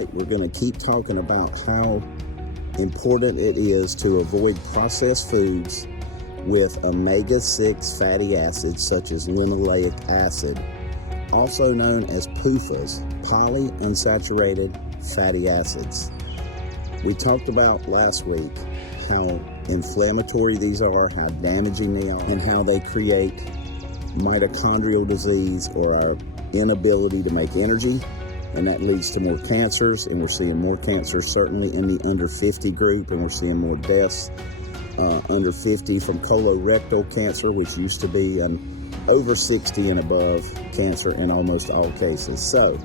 right, we're going to keep talking about how important it is to avoid processed foods with omega-6 fatty acids such as linoleic acid, also known as PUFAs, polyunsaturated fatty acids. We talked about last week how inflammatory these are, how damaging they are, and how they create mitochondrial disease, or our inability to make energy, and that leads to more cancers, and we're seeing more cancers certainly in the under 50 group, and we're seeing more deaths under 50 from colorectal cancer, which used to be over 60 and above cancer in almost all cases. So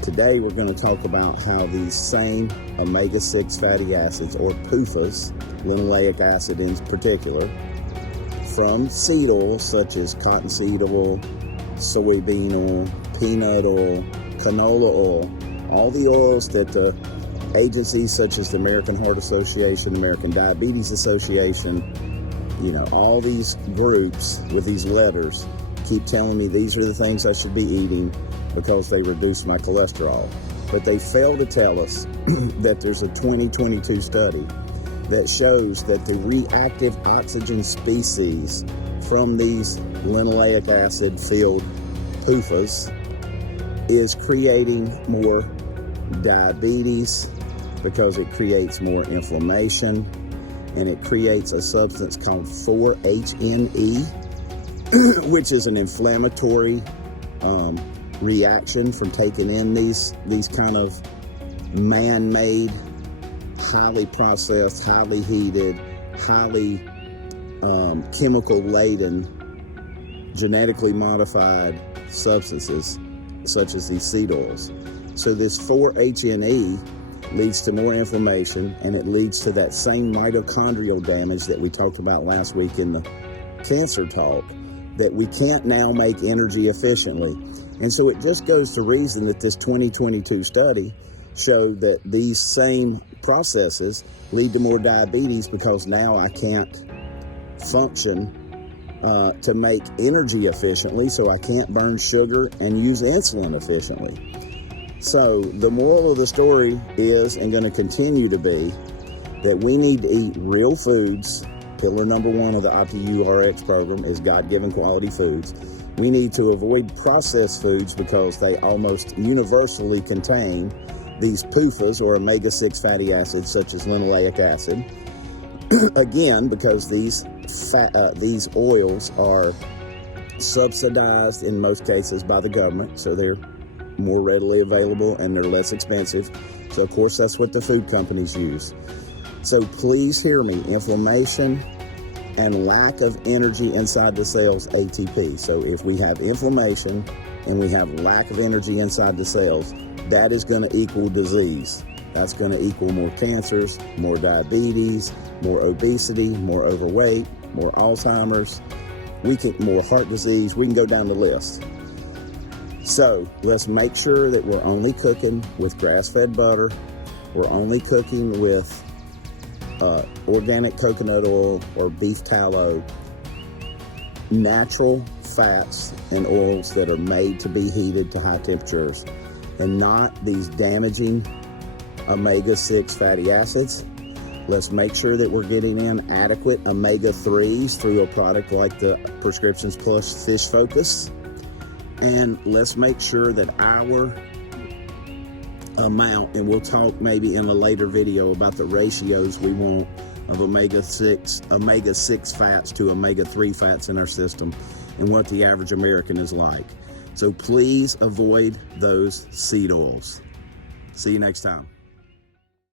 today we're going to talk about how these same omega-6 fatty acids, or PUFAs, linoleic acid in particular, from seed oils such as cottonseed oil, soybean oil, peanut oil, canola oil, all the oils that the agencies such as the American Heart Association, American Diabetes Association, all these groups with these letters keep telling me these are the things I should be eating because they reduce my cholesterol. But they fail to tell us that there's a 2022 study that shows that the reactive oxygen species from these linoleic acid filled PUFAs is creating more diabetes because it creates more inflammation, and it creates a substance called 4-HNE, which is an inflammatory reaction from taking in these kind of man-made, highly processed, highly heated, highly chemical-laden, genetically modified substances such as these seed oils. So this 4-HNE leads to more inflammation, and it leads to that same mitochondrial damage that we talked about last week in the cancer talk, that we can't now make energy efficiently. And so it just goes to reason that this 2022 study showed that these same processes lead to more diabetes, because now I can't function to make energy efficiently, so I can't burn sugar and use insulin efficiently. So the moral of the story is, and going to continue to be, that we need to eat real foods. Pillar number one of the IPU RX program is God-given quality foods. We need to avoid processed foods because they almost universally contain these PUFAs, or omega-6 fatty acids such as linoleic acid. Again, because these oils are subsidized in most cases by the government, so they're more readily available and they're less expensive. So of course that's what the food companies use. So please hear me, inflammation and lack of energy inside the cells, ATP. So if we have inflammation and we have lack of energy inside the cells, that is going to equal disease. That's going to equal more cancers, more diabetes, more obesity, more overweight, more Alzheimer's, more heart disease. We can go down the list. So let's make sure that we're only cooking with grass-fed butter. We're only cooking with organic coconut oil or beef tallow, natural fats and oils that are made to be heated to high temperatures, and not these damaging omega-6 fatty acids. Let's make sure that we're getting in adequate omega-3s through a product like the Prescriptions Plus Fish Focus. And let's make sure that our amount, and we'll talk maybe in a later video about the ratios we want of omega-6 fats to omega-3 fats in our system, and what the average American is like. So please avoid those seed oils. See you next time.